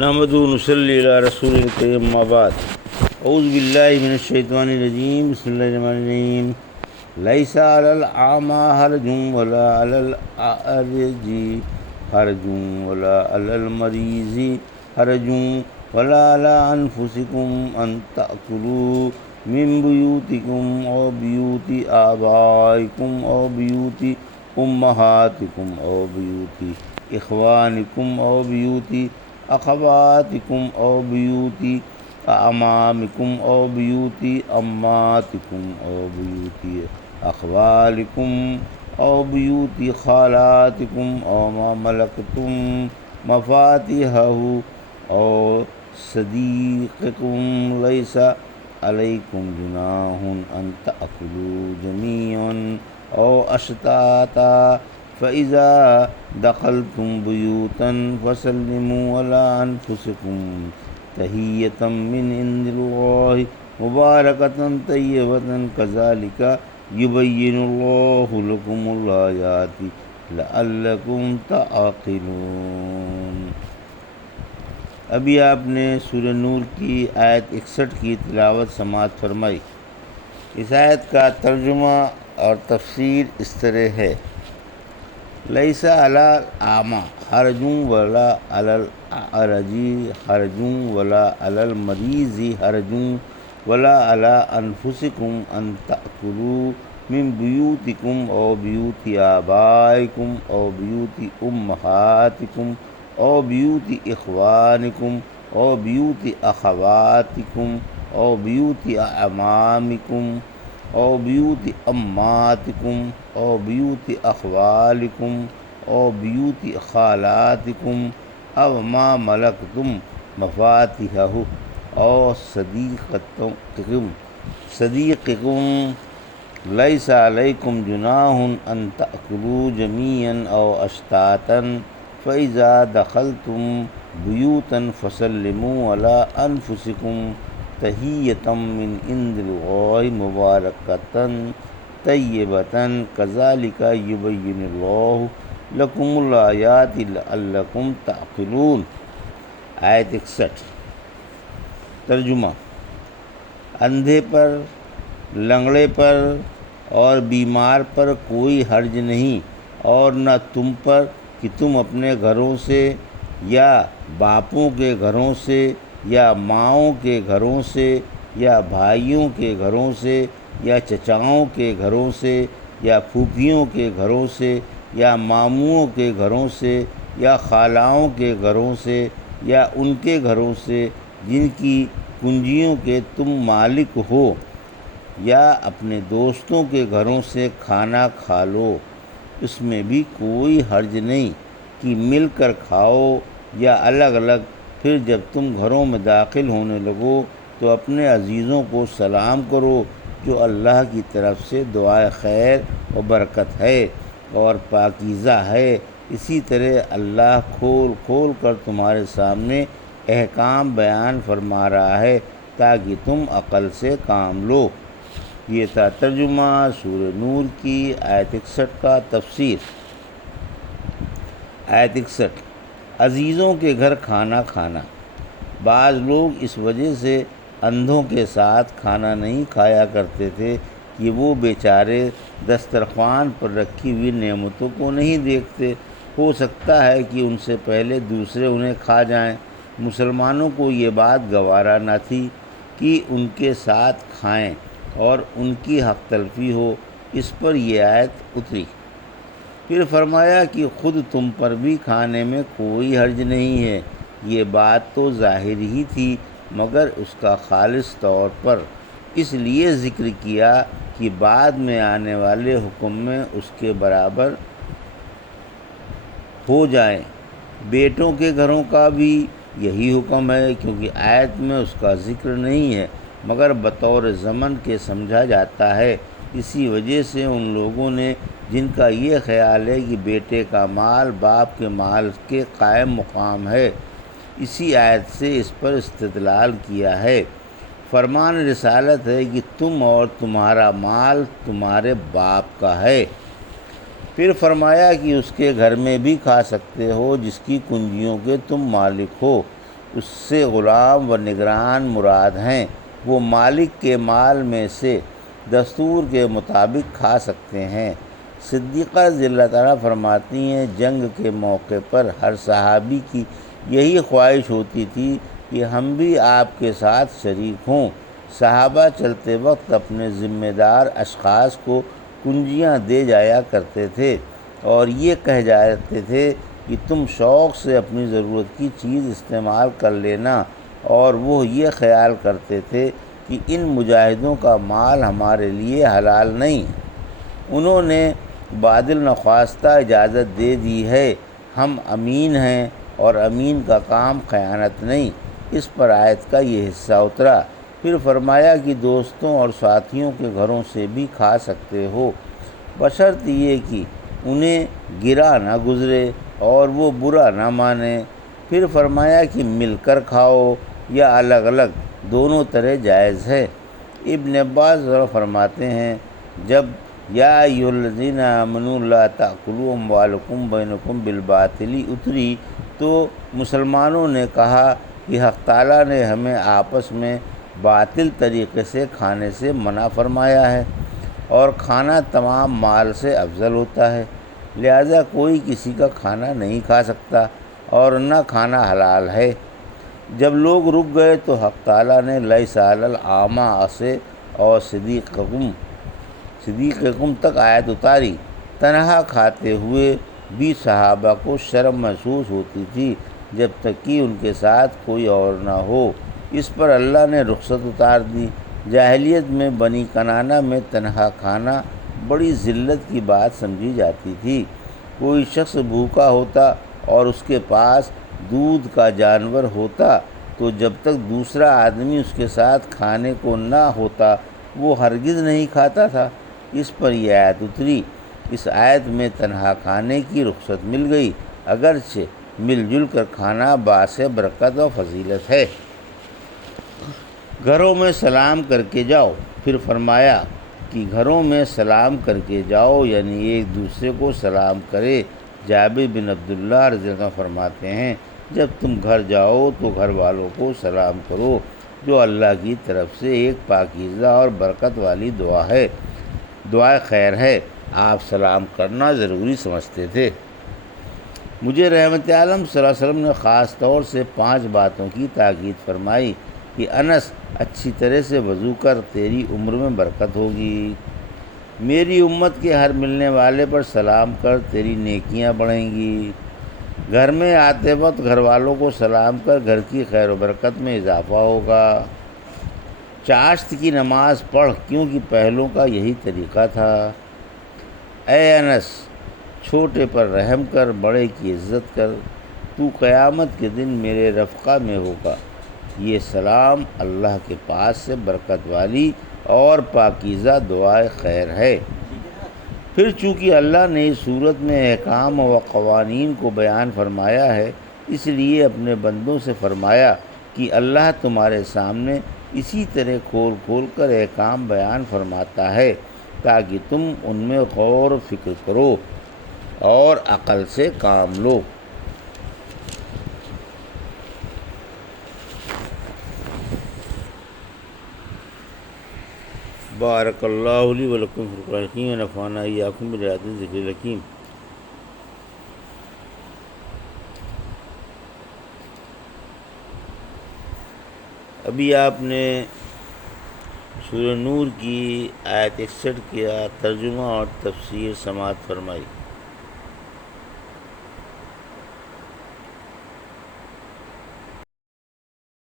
نحمدہ و نصلی علی رسول الکریم اما بعد اعوذ باللہ من الشیطان الرجیم بسم اللہ الرحمن الرحیم لیس علی الاعمی حرج ولا علی الاعرج حرج ولا علی المریض حرج ولا علی انفسکم ان تأکلوا من بیوتکم او بیوت آبائکم او بیوت امہاتکم او بیوت اخوانکم او بیوت اخواتکم او بیوت اعمامکم او بیوت اماتکم او بیوت اخوالکم او بیوت خالاتکم او ما ملکتم مفاتحہ او صدیقکم لیس علیکم جناح ان تأکلوا جمیعا او اشتاتا فَإِذَا دَخَلْتُمْ بُيُوتًا فَسَلِّمُوا عَلَىٰ أَنفُسِكُمْ تَحِيَّةً مِّنْ عِندِ اللَّهِ مُبَارَكَةً طَيِّبَةً كَذَٰلِكَ يُبَيِّنُ اللَّهُ لَكُمُ الْآيَاتِ لَعَلَّكُمْ تَعْقِلُونَ۔ ابھی آپ نے سورہ نور کی آیت 61 کی تلاوت سماعت فرمائی۔ اس آیت کا ترجمہ اور تفسیر اس طرح ہے: لیس علی الاعمی حرج ولا علی الاعرج حرج ولا علی المریض حرج ولا علی انفسکم ان تأکلوا من بیوتکم او بیوت آبائکم او بیوت امہاتکم او بیوت اخوانکم او بیوت اخواتکم او بیوت اعمامکم او بیوت اماتکم او بیوت اخوالکم او بیوت خالاتکم او ما ملکتم مفاتحہ او صدیقکم لیس علیکم جناح ان تأکلوا جمیعا او اشتاتا فإذا دخلتم بیوتا فسلموا علی انفسکم تحیۃ من عند اللہ مبارکۃ طیبۃ کذالک یبین اللہ لکم الآیات لعلکم تعقلون۔ آیت 61۔ ترجمہ: اندھے پر، لنگڑے پر اور بیمار پر کوئی حرج نہیں، اور نہ تم پر کہ تم اپنے گھروں سے یا باپوں کے گھروں سے یا ماؤں کے گھروں سے یا بھائیوں کے گھروں سے یا چچاؤں کے گھروں سے یا پھوپھیوں کے گھروں سے یا ماموؤں کے گھروں سے یا خالاؤں کے گھروں سے یا ان کے گھروں سے جن کی کنجیوں کے تم مالک ہو، یا اپنے دوستوں کے گھروں سے کھانا کھا لو، اس میں بھی کوئی حرج نہیں کہ مل کر کھاؤ یا الگ الگ۔ پھر جب تم گھروں میں داخل ہونے لگو تو اپنے عزیزوں کو سلام کرو، جو اللہ کی طرف سے دعائے خیر و برکت ہے اور پاکیزہ ہے۔ اسی طرح اللہ کھول کھول کر تمہارے سامنے احکام بیان فرما رہا ہے تاکہ تم عقل سے کام لو۔ یہ تھا ترجمہ سورہ نور کی آیت 61 کا تفسیر۔ آیت 61۔ عزیزوں کے گھر کھانا کھانا۔ بعض لوگ اس وجہ سے اندھوں کے ساتھ کھانا نہیں کھایا کرتے تھے کہ وہ بیچارے دسترخوان پر رکھی ہوئی نعمتوں کو نہیں دیکھتے، ہو سکتا ہے کہ ان سے پہلے دوسرے انہیں کھا جائیں۔ مسلمانوں کو یہ بات گوارا نہ تھی کہ ان کے ساتھ کھائیں اور ان کی حق تلفی ہو، اس پر یہ آیت اتری۔ پھر فرمایا کہ خود تم پر بھی کھانے میں کوئی حرج نہیں ہے۔ یہ بات تو ظاہر ہی تھی، مگر اس کا خالص طور پر اس لیے ذکر کیا کہ بعد میں آنے والے حکم میں اس کے برابر ہو جائیں۔ بیٹوں کے گھروں کا بھی یہی حکم ہے، کیونکہ آیت میں اس کا ذکر نہیں ہے مگر بطور ضمن کے سمجھا جاتا ہے۔ اسی وجہ سے ان لوگوں نے جن کا یہ خیال ہے کہ بیٹے کا مال باپ کے مال کے قائم مقام ہے، اسی آیت سے اس پر استدلال کیا ہے۔ فرمان رسالت ہے کہ تم اور تمہارا مال تمہارے باپ کا ہے۔ پھر فرمایا کہ اس کے گھر میں بھی کھا سکتے ہو جس کی کنجیوں کے تم مالک ہو، اس سے غلام و نگران مراد ہیں۔ وہ مالک کے مال میں سے دستور کے مطابق کھا سکتے ہیں۔ صدیقہ رضی اللہ تعالیٰ فرماتی ہیں، جنگ کے موقع پر ہر صحابی کی یہی خواہش ہوتی تھی کہ ہم بھی آپ کے ساتھ شریک ہوں۔ صحابہ چلتے وقت اپنے ذمہ دار اشخاص کو کنجیاں دے جایا کرتے تھے اور یہ کہہ جاتے تھے کہ تم شوق سے اپنی ضرورت کی چیز استعمال کر لینا، اور وہ یہ خیال کرتے تھے کہ ان مجاہدوں کا مال ہمارے لیے حلال نہیں۔ انہوں نے بادل نخواستہ اجازت دے دی ہے، ہم امین ہیں اور امین کا کام خیانت نہیں۔ اس پر آیت کا یہ حصہ اترا۔ پھر فرمایا کہ دوستوں اور ساتھیوں کے گھروں سے بھی کھا سکتے ہو، بشرط یہ کہ انہیں گرا نہ گزرے اور وہ برا نہ مانیں۔ پھر فرمایا کہ مل کر کھاؤ یا الگ الگ، دونوں طرح جائز ہے۔ ابن عباس فرماتے ہیں، جب یا ایھا الذین آمنوا لا تأکلوا اموالکم بینکم بالباطل اتری تو مسلمانوں نے کہا کہ حق تعالیٰ نے ہمیں آپس میں باطل طریقے سے کھانے سے منع فرمایا ہے، اور کھانا تمام مال سے افضل ہوتا ہے، لہذا کوئی کسی کا کھانا نہیں کھا سکتا اور نہ کھانا حلال ہے۔ جب لوگ رک گئے تو حق تعالیٰ نے لیس علی الاعمی سے اور صدیقکم تک آیت اتاری۔ تنہا کھاتے ہوئے بھی صحابہ کو شرم محسوس ہوتی تھی جب تک کہ ان کے ساتھ کوئی اور نہ ہو۔ اس پر اللہ نے رخصت اتار دی۔ جاہلیت میں بنی کنانہ میں تنہا کھانا بڑی ذلت کی بات سمجھی جاتی تھی۔ کوئی شخص بھوکا ہوتا اور اس کے پاس دودھ کا جانور ہوتا تو جب تک دوسرا آدمی اس کے ساتھ کھانے کو نہ ہوتا وہ ہرگز نہیں کھاتا تھا۔ اس پر یہ آیت اتری۔ اس آیت میں تنہا کھانے کی رخصت مل گئی، اگرچہ مل جل کر کھانا باعث برکت و فضیلت ہے۔ گھروں میں سلام کر کے جاؤ۔ پھر فرمایا کہ گھروں میں سلام کر کے جاؤ یعنی ایک دوسرے کو سلام کرے۔ جابر بن عبداللہ رضی اللہ عنہ فرماتے ہیں، جب تم گھر جاؤ تو گھر والوں کو سلام کرو، جو اللہ کی طرف سے ایک پاکیزہ اور برکت والی دعا ہے، دعائے خیر ہے۔ آپ سلام کرنا ضروری سمجھتے تھے۔ مجھے رحمت عالم صلی اللہ علیہ وسلم نے خاص طور سے 5 باتوں کی تاکید فرمائی کہ انس اچھی طرح سے وضو کر، تیری عمر میں برکت ہوگی۔ میری امت کے ہر ملنے والے پر سلام کر، تیری نیکیاں بڑھیں گی۔ گھر میں آتے وقت گھر والوں کو سلام کر، گھر کی خیر و برکت میں اضافہ ہوگا۔ چاشت کی نماز پڑھ، کیونکہ پہلوں کا یہی طریقہ تھا۔ اے انس، چھوٹے پر رحم کر، بڑے کی عزت کر، تو قیامت کے دن میرے رفقا میں ہوگا۔ یہ سلام اللہ کے پاس سے برکت والی اور پاکیزہ دعائے خیر ہے۔ پھر چونکہ اللہ نے اس صورت میں احکام و قوانین کو بیان فرمایا ہے، اس لیے اپنے بندوں سے فرمایا کہ اللہ تمہارے سامنے اسی طرح کھول کھول کر احکام بیان فرماتا ہے تاکہ تم ان میں غور و فکر کرو اور عقل سے کام لو۔ بارک اللہ لی و لکم فی القرآن الحکیم و نفعنا ایاکم بالآیات الذکر الحکیم۔ ابھی آپ نے سورہ نور کی آیت 61 کا ترجمہ اور تفسیر سماعت فرمائی۔